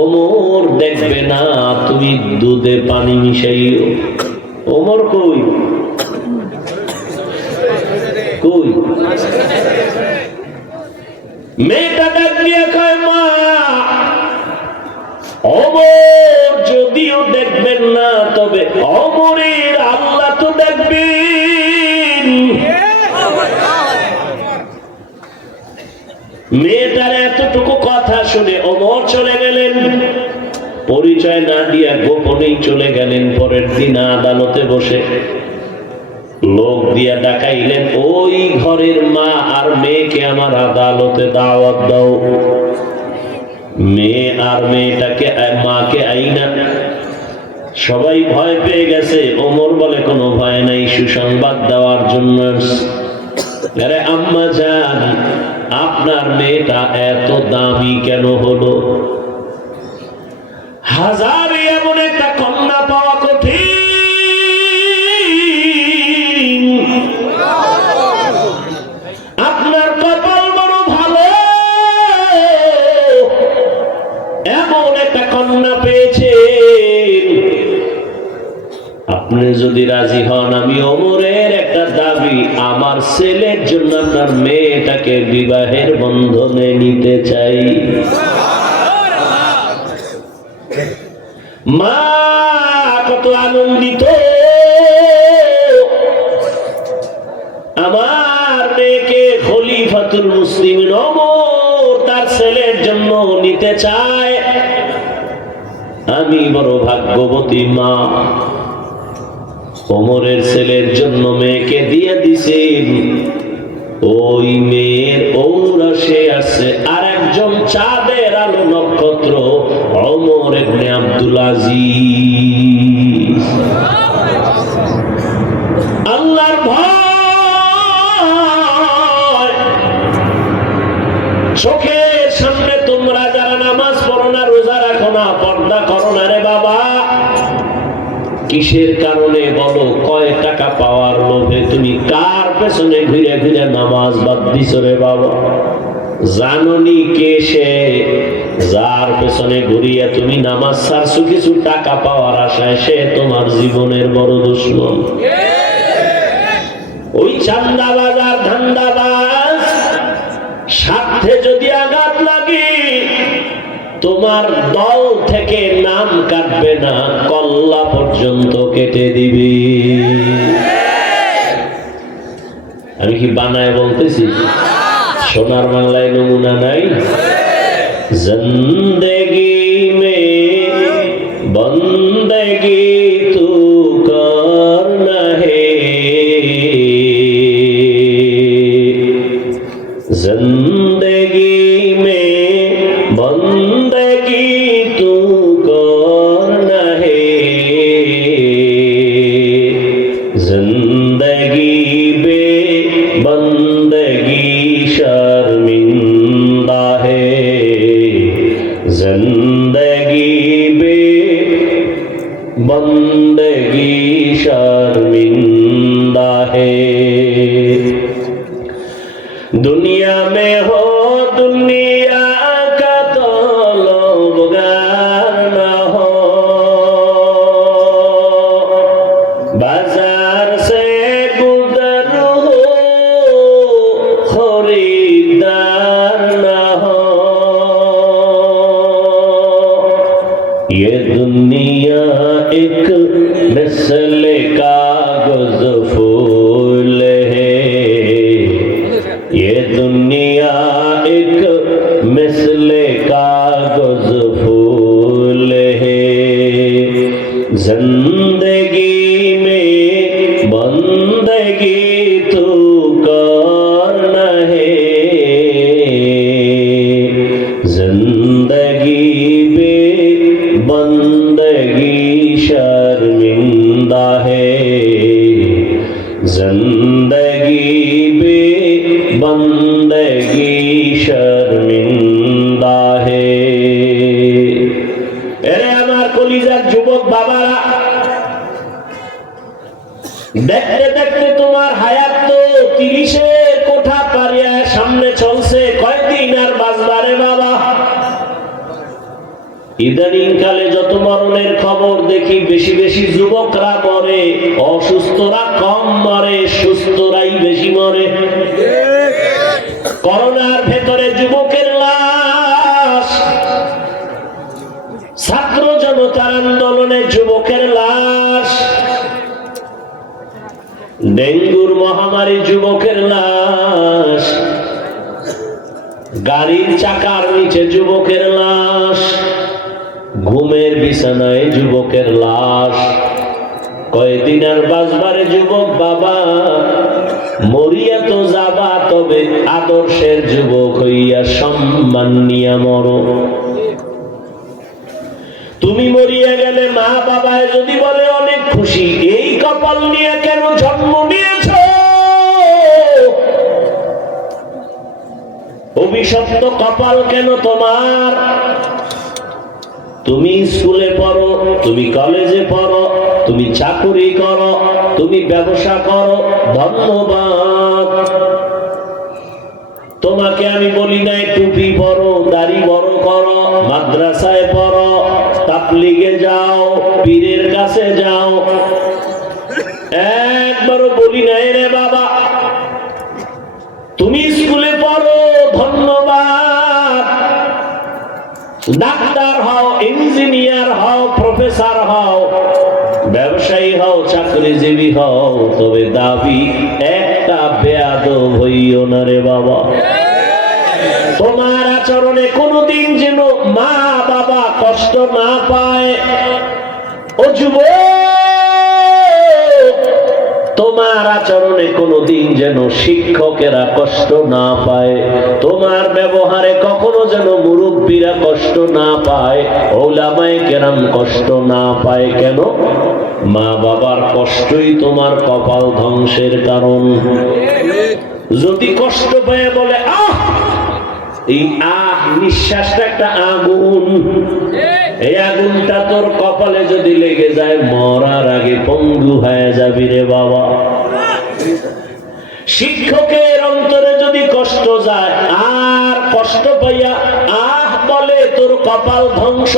ওমর দেখবে না তুমি দুধে পানি মিশাইও। ওমর কই কই? মেয়েটা ডাক দিয়া কয়, মা ওমর যদিও দেখবেন না, তবে ওমরের আল্লাহ তো দেখবেন। মেয়েটার এতটুকু কথা শুনে ওমর চলে গেলেন। পরিচয় না দিয়া গোপনেই চলে গেলেন। পরের দিন আদালতে বসে লোক দিয়া ডাকাইলেন, ওই ঘরের মা আর মেয়েকে আমার আদালতে দাওয়াত দাও। মেয়ে আর মেয়েটাকে, মাকে আইনা। সবাই ভয় পেয়ে গেছে। ওমর বলে, কোনো ভয় নাই, সুসংবাদ দেওয়ার জন্য। আরে আম্মা জান, আপনার মেয়েটা এত দামি কেন হলো? হাজারে এমন একটা কন্যা পাওয়া কঠিন। আপনার কপাল বড় ভালো, এমন একটা কন্যা পেয়েছেন। আপনি যদি রাজি হন, আমি ওমরের একটা দাবি, আমার ছেলের জন্য আপনার মেয়েটাকে বিবাহের বন্ধনে নিতে চাই। মা কত আনন্দিত, আমার মেয়েকে খলিফাতুল মুসলিমিন ওমর তার ছেলের জন্য নিতে চায়। আমি বড় ভাগ্যবতী মা, ওমরের ছেলের জন্য মেয়েকে দিয়ে দিছেন। ওই মেয়ের ঔরসে আছে আর একজন চাঁদের আলো নক্ষত্র, ওমর ইবনে আব্দুল আজিজ। আল্লাহর ভয়, চোখের সামনে তোমরা যারা নামাজ পড়ো না, রোজা রাখো না, পর্দা করো না রে বাবা, কিসের কারণে বলো? কয় টাকা পাওয়ার লোভে তুমি কার পেছনে ঘুরে ঘুরে নামাজ বাদ দিছো রে বাবা? জাননি কে সে যার পেছনে ঘুরিয়ে তুমি নামাজ ছাড়ছো কিছু টাকা পাওয়ার আশায়? সে তোমার জীবনের বড় দুশমন। ওই চান্দাবাজ আর ধান্দাবাজ, স্বার্থে যদি আঘাত লাগে তোমার দল থেকে নাম কাটবে না, কল্লা পর্যন্ত কেটে দিবে। আমি কি বানায় বলতেছি? সোনার বাংলায় নমুনা নাই? জিন্দেগি মে বন্দেগি তু করনা হে, জিন্দেগি মে বন্দেগি তু করনা হে, জিন্দেগি বে বন্দেগি শর্মিন্দা হে, জিন্দেগি বে বন্দেগি शर्मिंदा है। दुनिया में हो दुनिया का तलबगार न हो, बाजार से गुजर हो खरीदार न हो, ये दुनिया एक नस्ल कागज फूल है, ये दुनिया एक मिसल कागज फूल है, जिंदगी में बंदगी तू करना है, जिंदगी में बंदगी शर्मिंदा है, जिंदगी बे बंदगी शर्मिंदा है। এরে আমার কলিজার যুবক বাবারা, দেখতে দেখতে তোমার হায়াত তো 30-এর কোঠা পারিয়া সামনে চলছে, কয়দিন আর বাঁচবারে বাবা? ইদানিং কালে যত মরণের খবর দেখি, বেশি বেশি যুবকরা মরে, অসুস্থরা কম মরে, সুস্থরাই বেশি মরে। করোনার ভেতরে যুবকের লাশ, ছাত্র জনতার আন্দোলনে যুবকের লাশ, ডেঙ্গুর মহামারী যুবকের লাশ, গাড়ির চাকার নিচে যুবকের লাশ, ঘুমের বিছানায় যুবকের লাশ। কয়দিন আর বাঁচবারে যুবক বাবা? মরিয়া তো যাবা, তবে আদর্শের যুবক হইয়া সম্মান নিয়া মরো। তুমি মরিয়া গেলে মা বাবায় যদি বলে অনেক খুশি, এই কপাল নিয়ে কেন জন্ম নিয়েছ? অভিশপ্ত কপাল কেন তোমার? তুমি স্কুলে পড়ো, তুমি কলেজে পড়ো, তুমি চাকুরি করো, তুমি ব্যবসা করো, ধন্যবাদ। তোমাকে আমি বলি নাই টুপি পরো, দাড়ি বড় করো, মাদ্রাসায় পড়ো, তাবলীগে যাও, পীরের কাছে যাও, একবারও বলি নাই রে বাবা তুমি স্কুলে পড়ো ধন্যবাদ, ডাক্তার হও, ইঞ্জিনিয়ার হও, প্রফেসর হও, ব্যবসায়ী হও, চাকরিজীবী হও, তবে দাবি একটা বেয়াদব হইও না রে বাবা। তোমার আচরণে কোনদিন যেন মা বাবা কষ্ট না পায়। ও যুবক, তোমার আচরণে কোনদিন যেন শিক্ষকেরা কষ্ট না পায়, তোমার ব্যবহারে কখনো যেন মুরব্বীরা কষ্ট না পায়, ওলামায়ে কেরাম কষ্ট না পায়। কেন? মা বাবার কষ্টই তোমার কপাল ধ্বংসের কারণ। যদি কষ্ট পায় বলে আহ, এই আহ নিঃশ্বাসটা একটা আগুন, এই আগুনটা তোর কপালে যদি লেগে যায় মরার আগে পঙ্গু হয়ে যাবি রে বাবা। শিক্ষকের অন্তরে যদি কষ্ট যায় আর কষ্ট পাইয়া আহ বলে তোর কপাল ধ্বংস।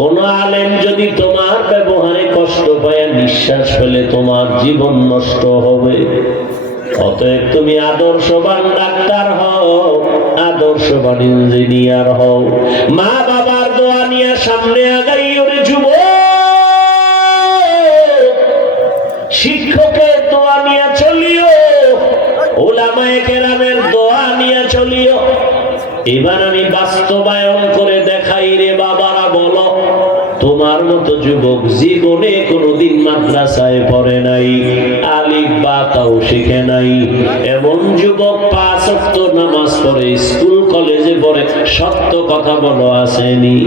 কোন আলেম যদি তোমার ব্যবহারে কষ্ট পাইয়া নিঃশ্বাস ফেলে তোমার জীবন নষ্ট হবে। অতএব তুমি আদর্শবান ডাক্তার হও, আদর্শবান ইঞ্জিনিয়ার হও, মা বাবার দোয়া নিয়ে সামনে আগাই ওরে যুবক। শিক্ষকের দোয়া নিয়ে চলিও, ওলামায়ে কেরামের দোয়া নিয়ে চলিও। এবার আমি বাস্তবায়ন করে দেখাই রে বাবারা, বলো তোমার মতো যুবক জীবনে কোনোদিন মাদ্রাসায় পড়ে নাই, আলিফ বা তাও শিখে নাই, এমন যুবক 5 ওয়াক্ত নামাজ পড়ে, স্কুল কলেজে পড়ে, সত্য কথা বলো আসেনি?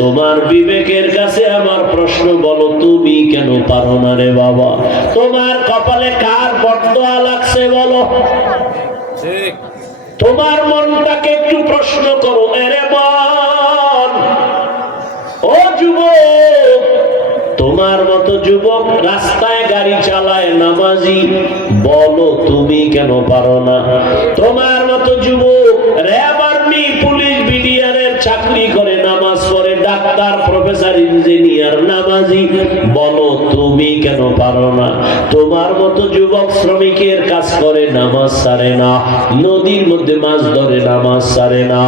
তোমার বিবেকের কাছে আমার প্রশ্ন, বলো তুমি কেন পারো না রে বাবা? তোমার কপালে কার বদদোয়া লাগছে বলো? তোমার মনটাকে একটু প্রশ্ন করো। এরে মন, ও যুবক, তোমার মতো যুবক রাস্তায় গাড়ি চালায় নামাজি, বলো তুমি কেন পারো না? তোমার মতো যুবক র্যাব আর্মি পুলিশ বিডিআরের চাকরি করে, নামাজ পড়ে, ডাক্তার প্রফেসর ইঞ্জিনিয়ার নামাজি, বলো তুমি কেন পারো না? তোমার মতো যুবক শ্রমিকের কাজ করে, নামাজ ছাড়ে না, নদীর মধ্যে মাছ ধরে, নামাজ ছাড়ে না,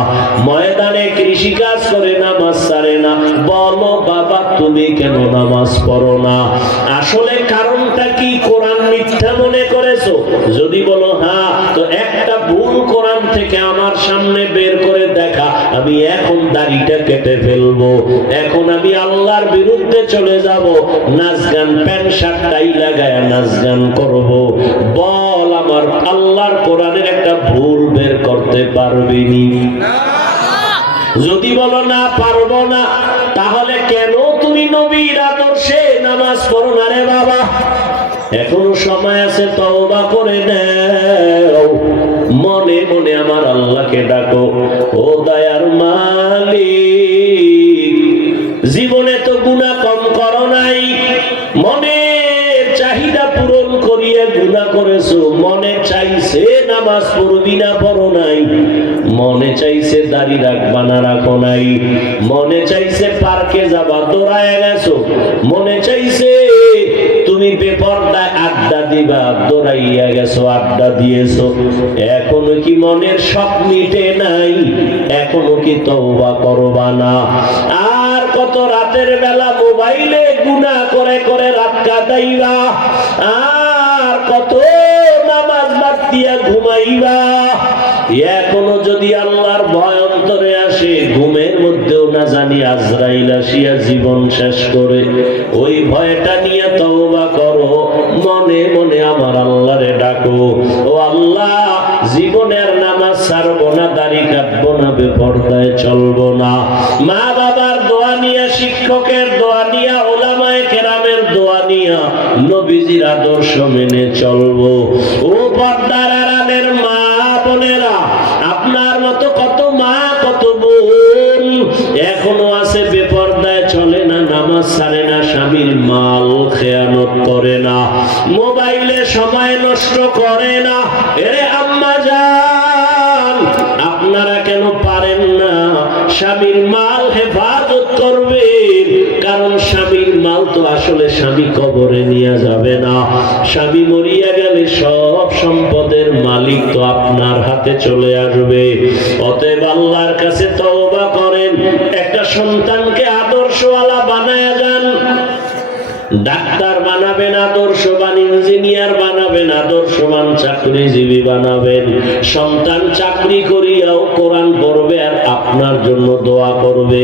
ময়দানে কৃষি কাজ করে, নামাজ ছাড়ে না, বলো বাবা তুমি কেন নামাজ পড়ো না? আসলে কারণটা কি? কোরআন মিথ্যা মনে করেছো? যদি বলো হ্যাঁ, তো একটা ভুল কোরআন থেকে আমার সামনে বের করে দেখা, আমি এখন দাড়িটা কেটে ফেলবো, এখন আমি আল্লাহর বিরুদ্ধে চলে যাব, নাচ গান প্যান্ট শার্ট টাই লাগায় নাচ গান করবো, বল আমার আল্লাহর কোরআনের একটা ভুল বের করতে পারবিনি? যদি বলো না পারবো না, তাহলে কেন তুমি নবীর আদর্শে নামাজ পড়ো না রে বাবা? এখনো সময় আছে, তওবা করে নাও, মনে মনে আমার আল্লাহকে ডাকো। ও দয়ার মালিক, জীবনে তো গুনাহ কম করো নাই, মনের চাহিদা পূরণ করিয়ে গুনাহ করেছো, মনে চাইছে নামাজ পড়বি না, পড়ো নাই, মনে চাইছে দাড়ি রাখবা না, রাখো নাই, মনে চাইছে পার্কে যাবা, দৌড়ায় গেছো, মনে চাইছে তুমি বেপরদায় আড্ডা দিবা, দৌড়াইয়া গেছো, আড্ডা দিয়েছো। এখনো কি মনের শখ মিটে নাই? এখনো কি তওবা করবা না? আর কত রাতের বেলা মোবাইলে গুনাহ করে করে রাত কাটাইবা, আর কত নামাজ বাদ দিয়া ঘুমাইবা। এখনো যদি আল্লাহর ভয় অন্তরে আসে, ঘুমের মধ্যেও না জানি আজরাইল আসিয়া জীবন শেষ করে, ওই ভয়টা নিয়ে তওবা করো, মনে মনে আমার আল্লাহরে ডাকো। ও আল্লাহ, জীবনের নামাজ ছাড়বো না, দাড়ি কাটবো না, বেপরদায় চলবো না, মা বাবার দোয়া নিয়া, শিক্ষকের দোয়া নিয়া, ওলামায়ে কেরামের দোয়া নিয়া নবীজির আদর্শ মেনে চলবো। ও পর্দার আড়ালের মা বোনেরা, আপনার মতো কত মা কত বোন এখনো আছে বেপরদায় চলে না, নামাজ ছাড়ে না, স্বামীর মাল খেয়ানত করে না, মোবাইলে সময় নষ্ট করে না। এরে আম্মা জান, আপনারা কেন পারেন না স্বামীর মাল হেফাজত করবেন? কারণ স্বামীর মাল তো আসলে স্বামী কবরে নিয়ে যাবে না। স্বামী মরিয়া গেলে সব সম্পদের মালিক তো আপনার হাতে চলে আসবে। অতএব আল্লাহর কাছে তওবা করেন, একটা সন্তানকে আদর্শওয়ালা বানায়া যান। ডাক্তার বানাবেন, আদর্শবান ইঞ্জিনিয়ার বানাবেন, আদর্শবান চাকরিজীবী বানাবেন। সন্তান চাকরি করিয়াও কোরআন পড়বে আর আপনার জন্য দোয়া করবে।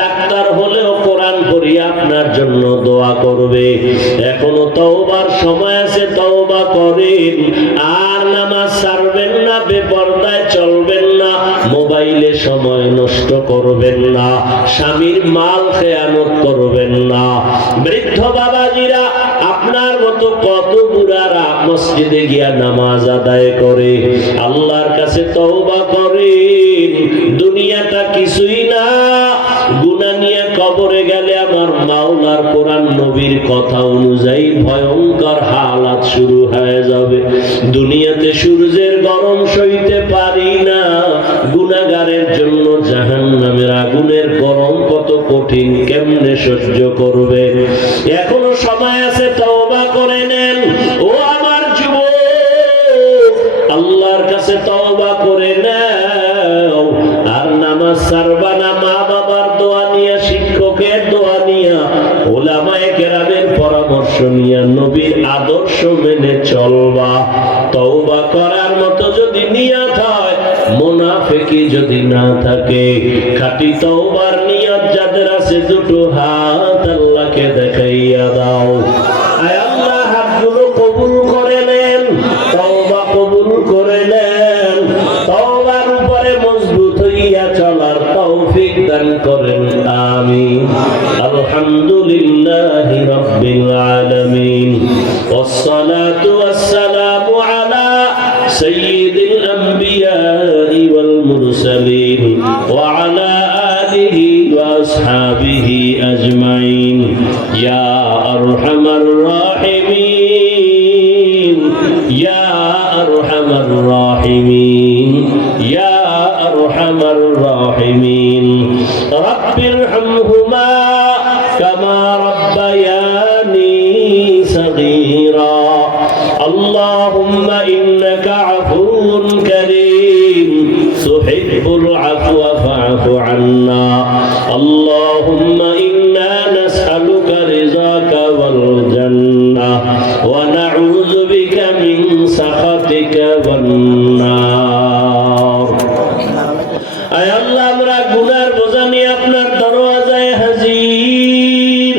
ডাক্তার হলেও কোরআন পড়িয়া আপনার জন্য দোয়া করবে। এখনো তওবার সময় আছে, তওবা করেন। আর নামাজ ছাড়বেন না, বেপরদায় চলবেন না, মোবাইলে সময় নষ্ট করবেন না, স্বামীর মাল খেয়ানত করবেন না। বৃদ্ধ বাবাজিরা, আপনার মতো কত বুড়ারা মসজিদে গিয়া নামাজ আদায় করে। আল্লাহর কাছে তওবা করেন, দুনিয়াটা কিছুই না। গুনাহ নিয়ে কবরে গেলে আমার মাওলার কোরআন নবীর কথা অনুযায়ী ভয়ঙ্কর হালাত শুরু হয়ে যাবে। দুনিয়াতে সূর্যের গরম সইতে পারি না, গুনাহগারের জন্য জাহান্নামের আগুনের গরম কত কঠিন, কেমনে সহ্য করবে? এখনো সময় আছে, তওবা করে নেন। ও আমার যুবক, আল্লাহর কাছে তওবা করে নাও। আর নামাজ ছাড়বা না, মা বাবার দোয়া নিয়া, শিক্ষকের দোয়া নিয়া, উলামায়ে কেরামের পরামর্শ নিয়া, নবীর আদর্শ মেনে চলবা। তওবা করার মতো যদি নিয়ত হয়, মুনাফিকি যদি না থাকে, খাঁটি তওবার নিয়ত যাদের আছে, দুটো হাত আল্লাহকে দেখাইয়া দাও। আয় আল্লাহ, হাতগুলো কবুল করে নেন, তওবা কবুল করে নেন। তওবার উপরে মজবুত হইয়া চলার তৌফিক দান করেন, আমিন। আলহামদুলিল্লাহি রাব্বিল আলামিন, ওয়াসসালাতু ওয়াসসালামু আলা সাইয়্যিদিল আমবিয়াই ওয়াল মুরসালিন ওয়া আলা আলিহি ওয়া আসহাবিহি আজমাইন। ইয়া আরহামার রাহিমিন, ইয়া আরহামার রাহিমিন, ইয়া আরহামার রাহিমিন। রাব্বিরহামহুমা কামা রাব্বায়ানি সগীরা। আল্লাহুম্মা ইন্নাকা আফুউন কারীম, তুহিব্বুল আফওয়া ফা'ফু আন্না। আল্লাহুম্মা ইন্না নাসআলুকা রিযাকা ওয়াল জান্নাহ ওয়া নাউযু বিকা মিন সাখাতিকা ওয়ান নার। আয় আল্লাহ, আমরা গুনার বোঝা নিয়ে আপনার দরওয়াজায় হাজির।